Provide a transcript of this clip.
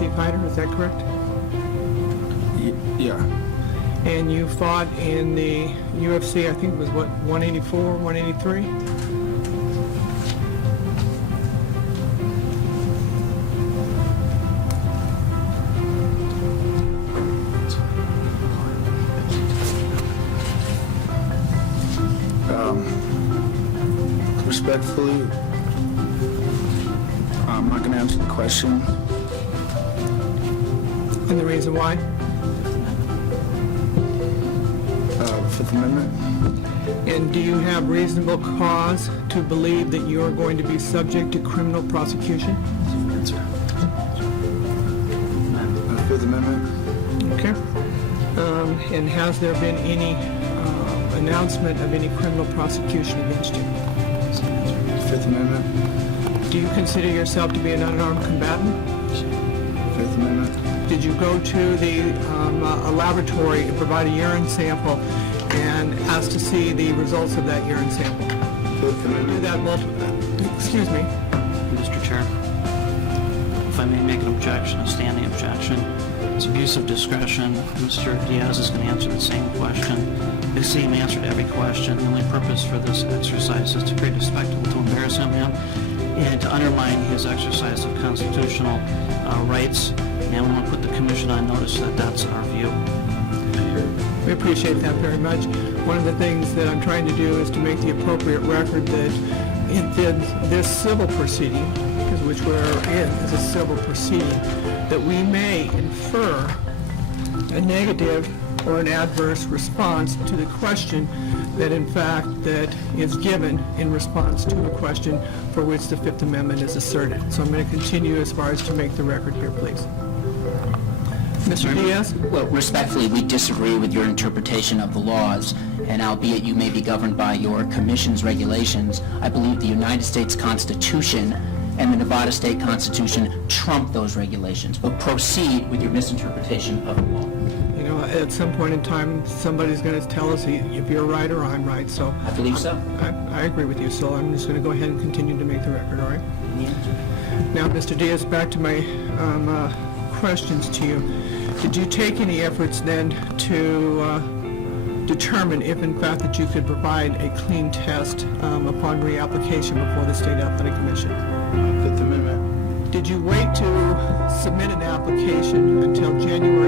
UFC fighter, is that correct? Yeah. And you fought in the UFC, I think it was what, 184, 183? Respectfully, I'm not going to answer the question. And the reason why? Fifth Amendment. And do you have reasonable cause to believe that you are going to be subject to criminal prosecution? Fifth Amendment. Okay. And has there been any announcement of any criminal prosecution against you? Fifth Amendment. Do you consider yourself to be an unarmed combatant? Fifth Amendment. Did you go to the a laboratory and provide a urine sample and ask to see the results of that urine sample? Fifth Do Amendment. that multiple. Excuse me. Mr. Chair, if I may make an objection, a standing objection. It's abuse of discretion. Mr. Diaz is going to answer the same question. The same answer to every question. The only purpose for this exercise is to create a spectacle to embarrass him and to undermine his exercise of constitutional rights. And we want to put the commission on notice that that's our view. We appreciate that very much. One of the things that I'm trying to do is to make the appropriate record that in this civil proceeding, because which we're in is a civil proceeding, that we may infer a negative or an adverse response to the question that in fact that is given in response to a question for which the Fifth Amendment is asserted. So I'm going to continue as far as to make the record here, please. Mr. Diaz? Well, respectfully, we disagree with your interpretation of the laws, and albeit you may be governed by your commission's regulations, I believe the United States Constitution and the Nevada State Constitution trump those regulations. But proceed with your misinterpretation of the law. You know, at some point in time, somebody's going to tell us if you're right or I'm right, so... I believe so. I agree with you, so I'm just going to go ahead and continue to make the record, all right? Now, Mr. Diaz, back to my questions to you. Did you take any efforts then to determine if in fact that you could provide a clean test upon reapplication before the State Athletic Commission? Fifth Amendment. Did you wait to submit an application until January